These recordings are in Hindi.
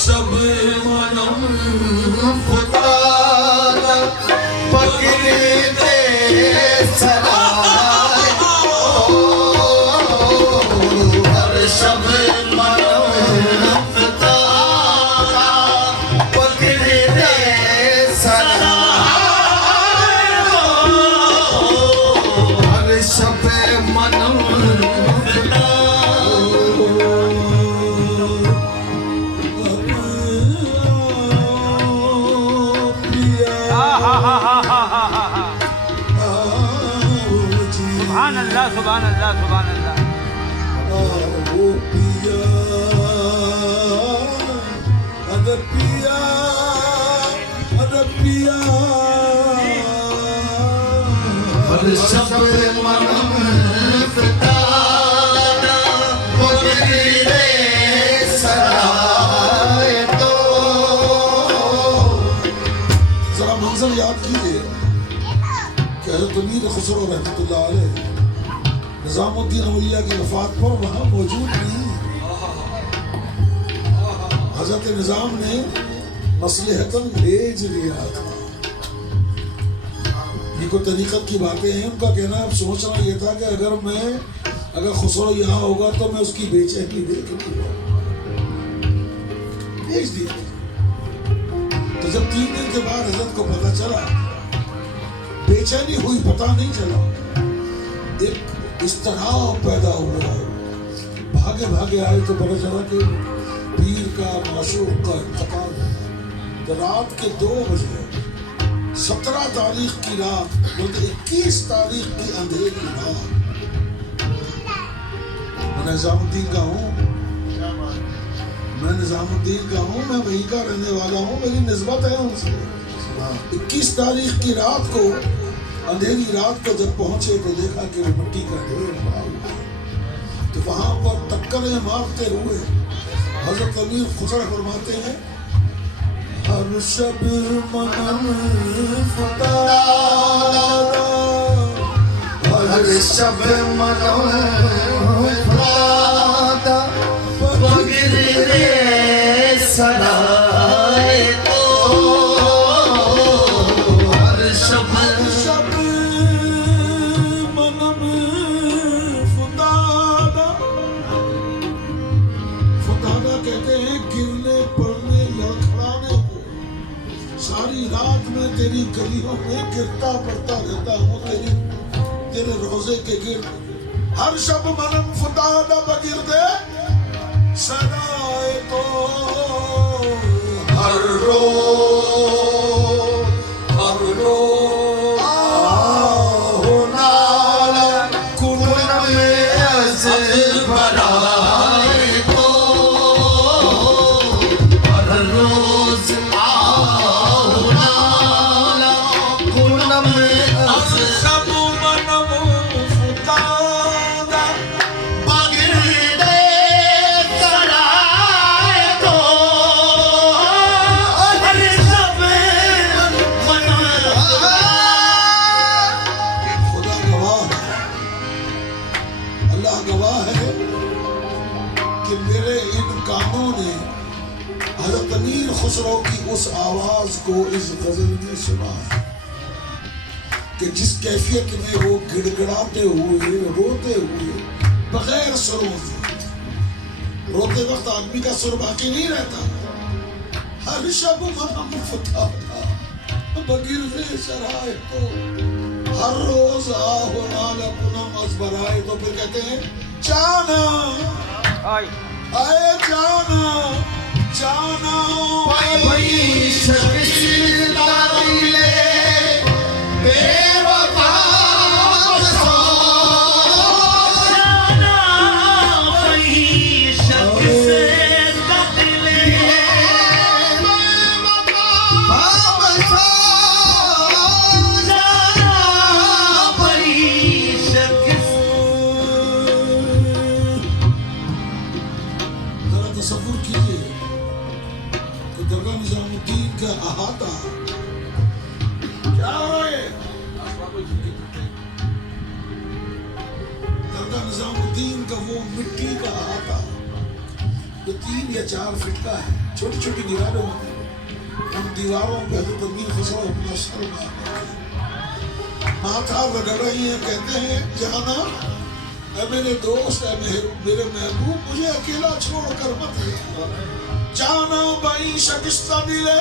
शब मनम फुतादा पकड़ते सराय हर शब मनम फुतादा पकड़ते सराय हर शब मनम सुभान अल्लाह सुभान अल्लाह सुभान अल्लाह। ओ पिया अदर पिया अदर पिया हर शब मनम फुतादा पकड़े सराय तो जरा मंजर याद कीजिए कि हज़रत अमीर खुसरो रहमतुल्लाह अलैह निज़ामुद्दीन औलिया की वफ़ात पर वहाँ मौजूद नहीं। हज़रत निज़ाम ने मसलहतन भेज दिया था। ये कोई तरीक़त की बातें हैं। उनका कहना अब सोचना ये था कि अगर खुसरो यहाँ होगा तो मैं उसकी बेचैनी देख लूँगा। भेज दिया। तो जब 3 दिन के बाद हज़रत को पता चला, बेचैनी हुई, पता नहीं चला, एक इस्तराब पैदा हुआ। भागे भागे आए तो पता चला कि पीर का माशूक का इंतकाल है। तो रात के 2 बजे 17 तारीख की रात, बल्कि 21 तारीख की अंधेरी रात। मैं निज़ामुद्दीन का हूँ, मैं वहीं का रहने वाला हूँ, मेरी निस्बत है उनसे। 21 तारीख की रात को, अंधेरी रात को जब पहुंचे तो देखा कि वो मिट्टी का ढेर पड़ा हुआ है। तो वहां पर टक्करें मारते हुए हज़रत अमीर खुसरो फरमाते हैं, हर शब मनम फुतादा हर शब मनम फुतादा पकड़े सराय तो हर शब तेरी गलियों में गिरता पड़ता रहता हूँ, तेरे रोजे के गिर्द। हर शब मनम फुतादा बगिरदे सराय तो हर रोज आहो नाला कुन में अज़ल बराए तो हर रोज खुसरो की उस आवाज को इस गजल में सुना है कि जिस कैफियत में वो गिड़गिड़ाते हुए, रोते हुए, बगैर सुरों से, रोते वक्त आदमी का सुर बाकी नहीं रहता। हर शब मनम फुतादा बगिरदे सराय तो हर रोज आहो नाला पुनम अज़बराए तो फिर कहते हैं जाना आए जाना जाना वही शर्मिंदा दिले बेवफा जाना वही शर्मिंदा दिले बेवफा जाना वही शर्मिंदा। जरा तसव्वुर कीजिए दरगाह निज़ामुद्दीन का अहाता क्या है। दरगाह निज़ामुद्दीन का वो मिट्टी का अहाता जो 3 या 4 फीट का है, छोटी छोटी दीवारें होती हैं। हम दीवारों पे हजरत अमीर खुसरो अपना सर माथा रगड़ रही है, कहते हैं जाना मेरे दोस्त है, मेरे महबूब, मुझे अकेला छोड़कर मत जाना। भाई शकिस्ता दिले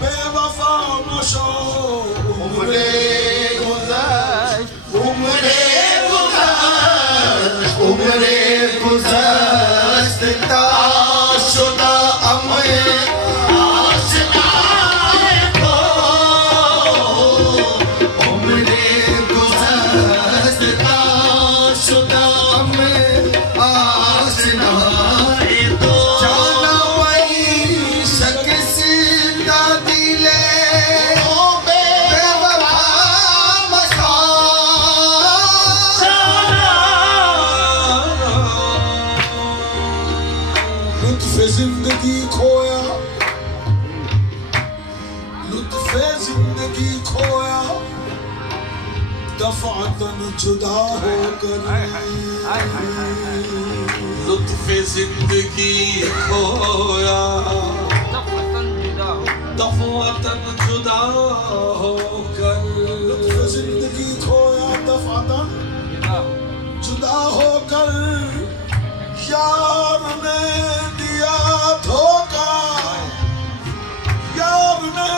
बेवफा मशो उम्रे गुज़श्ता शुदा अमे आशनाए को उम्रे गुज़श्ता शुदा अमे आशनाए को जाना वही शकिस्ता दिले बेवफा मशो लुत्फ़े जिंदगी खोया, लुत्फ़े जिंदगी खोया, दफ़अतन जुदा होकर। लुत्फ़े जिंदगी खोया, दफ़अतन जुदा होकर। लुत्फ़े जिंदगी खोया, दफ़अतन जुदा होकर। यार ने दिया धोखा, यार ने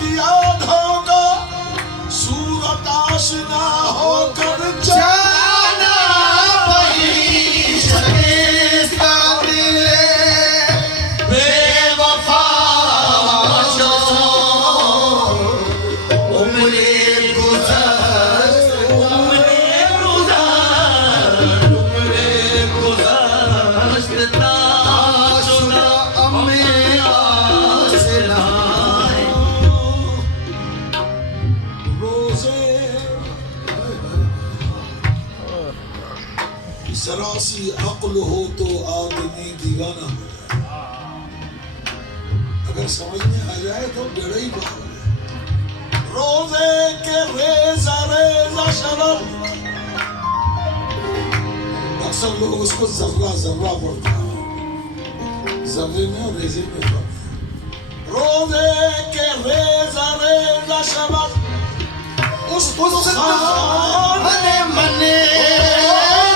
दिया धोखा, सूरत आशना होकर जाना वही शकिस्ता दिले बेवफा मशो उम्रे गुज़श्ता शुदा अमे आशनाए रोज़े सरासी अक्ल हो तो आदमी दीवाना हो। अगर समझ में आ जाए तो बड़ा ही बात है। रोज़े के रेज़ा रेज़ा शरब, अक्सर लोग उसको जर्रा जर्रा पढ़ते हैं, जर्रे में और रेज़े में फर्क है। रोज़े के रेज़ा रेज़ा शरब, उस मने मने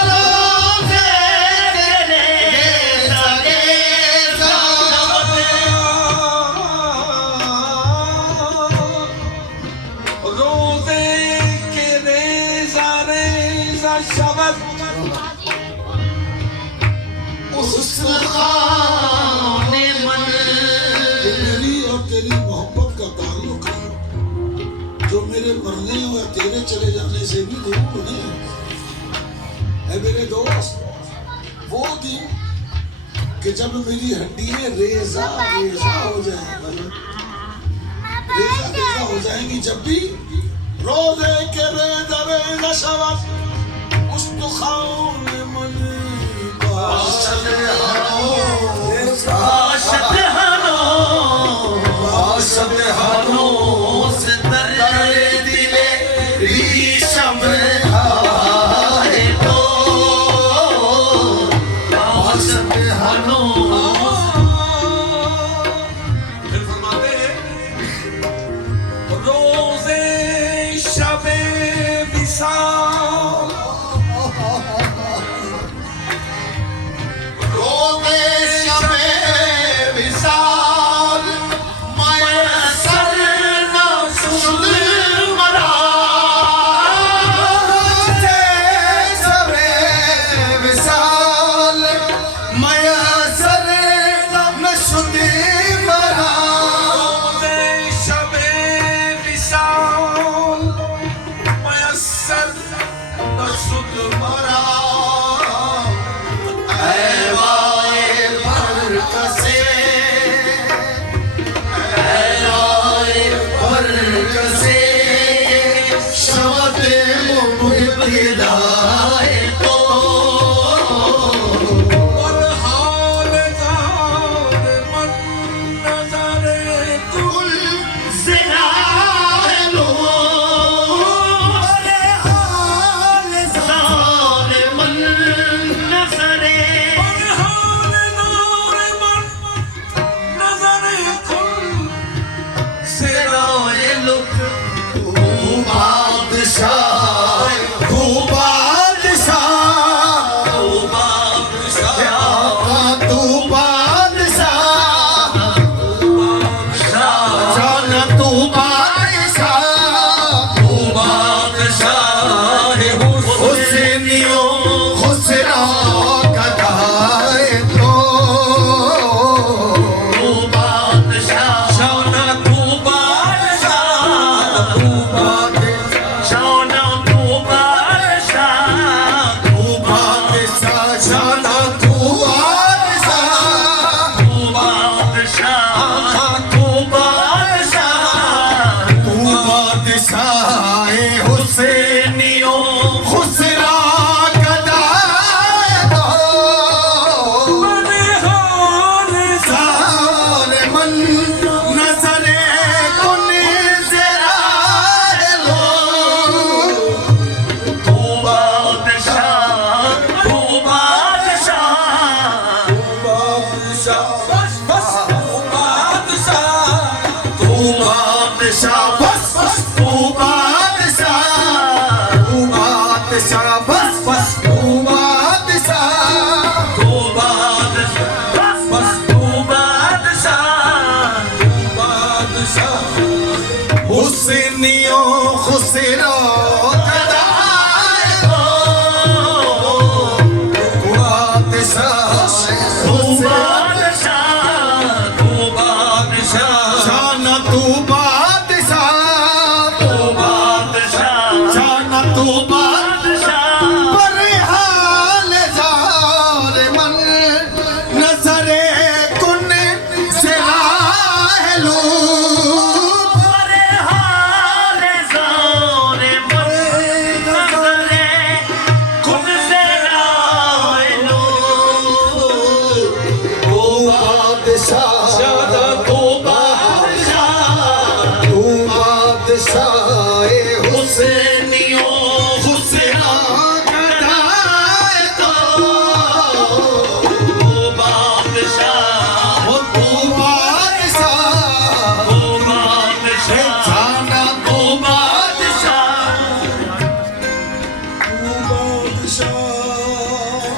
रोज़े तेरे सगे रोज़े के रेज़ा रेज़ा शबद, उस खाने मन मेरी और तेरी मोहब्बत का ताल्लुक है, जो मेरे मरने या तेरे चले जाने से भी दूर नहीं है मेरे दोस्त। वो दिन कि जब मेरी हड्डियां रेजा रेजा हो जाएंगी, रेजा रेजा हो जाएंगी, जब भी रोज़े के रेजा रेजा शबद, उस दुखान मन आशत हनो से दर्द दिले रीशम हाय तो आशत हनो। फिर फरमाते हैं रोज़े शबे विसाल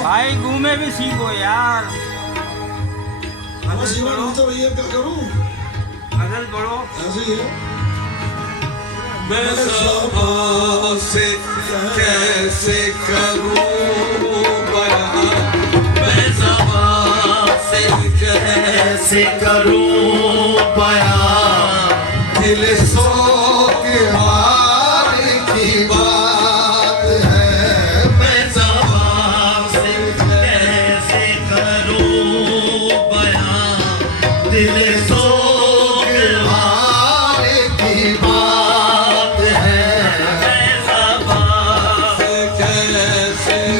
भाई घूमे भी सीखो यार। बस जीवन होता भैया क्या करूं, गजल पढ़ो। ऐसे ही है। मैं ज़बां से कैसे करूं बयां, मैं ज़बां से कैसे करूं बयां, दिल सोके हार की बात है। मैं ज़बां से कैसे करूं बयां, दिल सोके हार की बात है।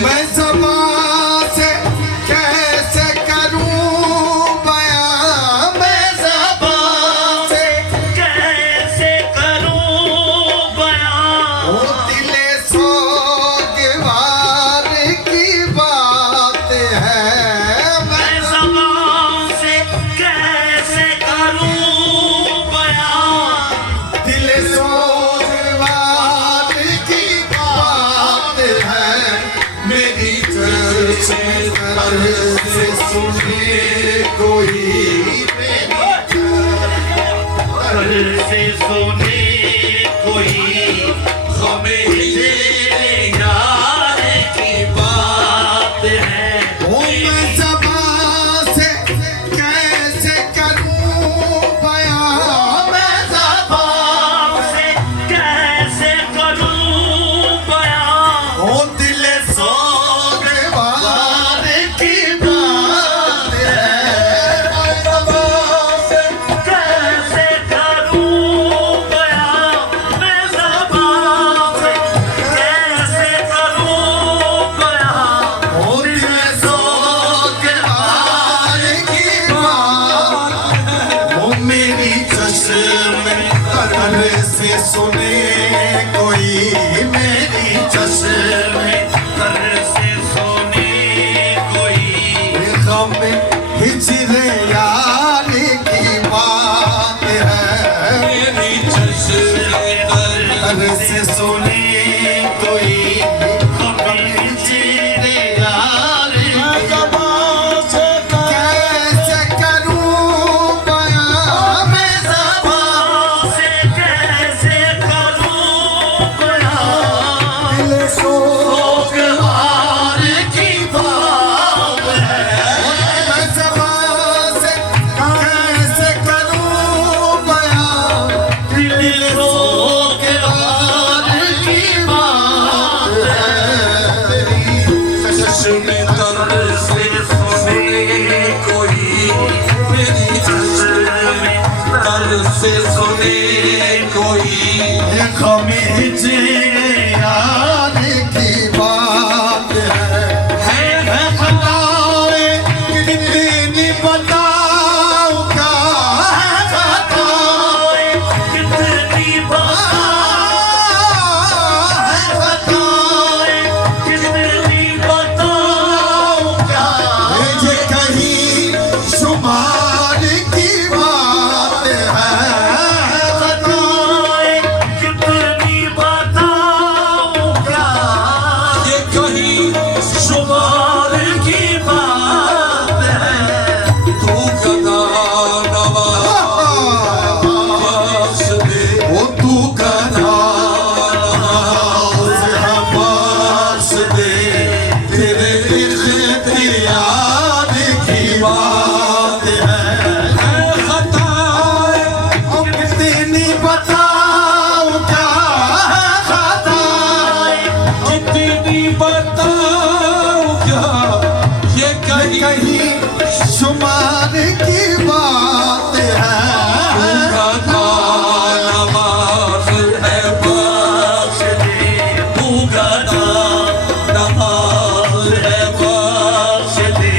मैं ज़बां से कैसे करूं बयां, मैं ज़बां से कैसे करूं बयां, ओ दिल सोगवार की बात है। मैं ज़बां से कैसे करूं बयां, दिल सोगवार की बात है। मेरी तरफ से सुने कोई, मेरी से सुने कोई, हमें यार की बात है। मैं ज़बां से कैसे करूं बयां, मैं ज़बां से कैसे करूं बयां, ओ दिल सोगवार की बात है। मैं ज़बां से कैसे करूं बयां, मैं ज़बां से कैसे करूं बयां, ओ दिल सोगवार की बात है। ओ मेरी चश्म तरल से सुने कोई, मेरी चश्म तरल से सुने कोई, गम हिजरे यार की बात है। मेरी चश्म तरल से सुने कोई, गम हिजरे यार की कैसे करूं बयां, मैं ज़बां से कैसे करूं बयां, दिल सोगवार की बात है। मैं ज़बां से कैसे करूं बयां, दिल सोगवार की बात है। चश्म तरल से सुने कोई, मेरी चश्म तरल से सुने कोई, गम हिजरे यार की बात है। खताएं कितनी बताऊं क्या, खताएं कितनी बताऊं, खताएं कितनी बताऊं क्या, ये कहीं शुमार की बात है। खताएं कितनी बताऊं क्या, ये कहीं शुमार की बात है। तू गदा नवाज दे, ओ तू गदा नवाज दे, तेरे इख्तियार की बात है। खताएं कितनी बताऊं क्या, खताएं कितनी बताऊं क्या, ये कहीं शुमार की बात है। नमाज है बख्श दे, तू गदा नमाज है बख्श दे।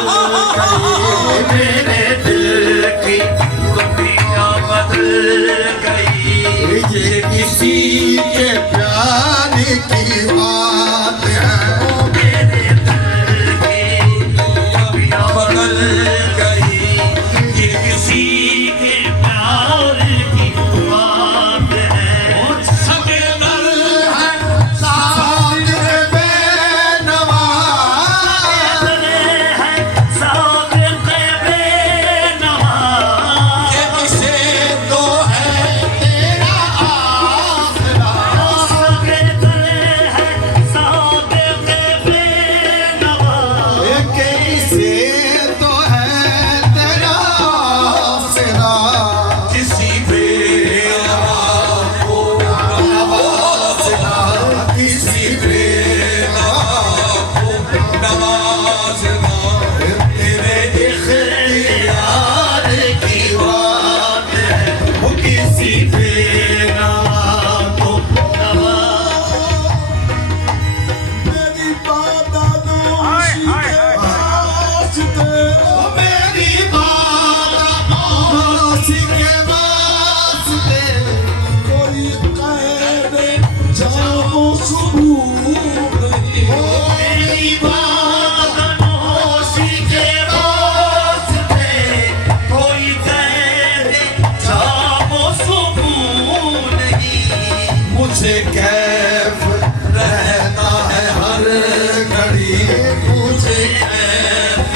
गई, मेरे दिल की दुनिया बदल गई। ये किसी के प्यार की बात है, मेरे दिल की दुनिया बदल गई। ये किसी के प्यार की बात है। सबके दर है सादिक बेनवा, ये किसे तो है तेरा आसरा। ये किसे तो है तेरा आसरा। किसी बेनवा को नवाजना, किसी बेनवा को नवाजना। तेरे इख्तियार की बात है, वो किसी बेनवा को मेरी बात नौशी के वास्ते, मेरी बात मौसी के वास्ते। कोई कह दे जाओ सुबह मेरी बात मौसी के वास्ते। कोई कह दे जाओ सुकून नहीं। मुझे कैफ रहना है हर घड़ी, मुझे कैफ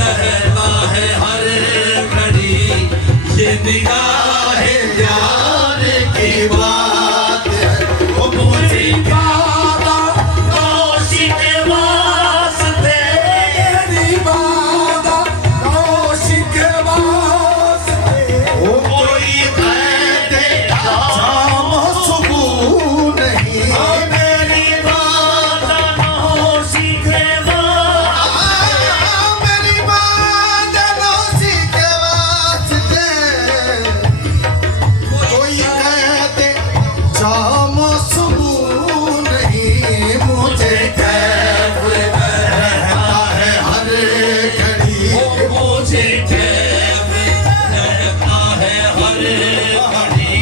रहना है हर घड़ी। ये निगाहे यार की बात है, वो मुझे बाबा नौशी के वास्ते। मेरी बाबा नौशी के वास्ते। कोई कह दे शाम सुबह नहीं, मेरी बात नौशी के वास्ते। मेरी बात नौशी के वास्ते। कोई कह दे शाम सुबह नहीं, मुझे कैफ रहना है हर घड़ी। मुझे कैफ रहना है हर घड़ी।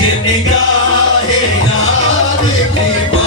ये निगाहे यार की बात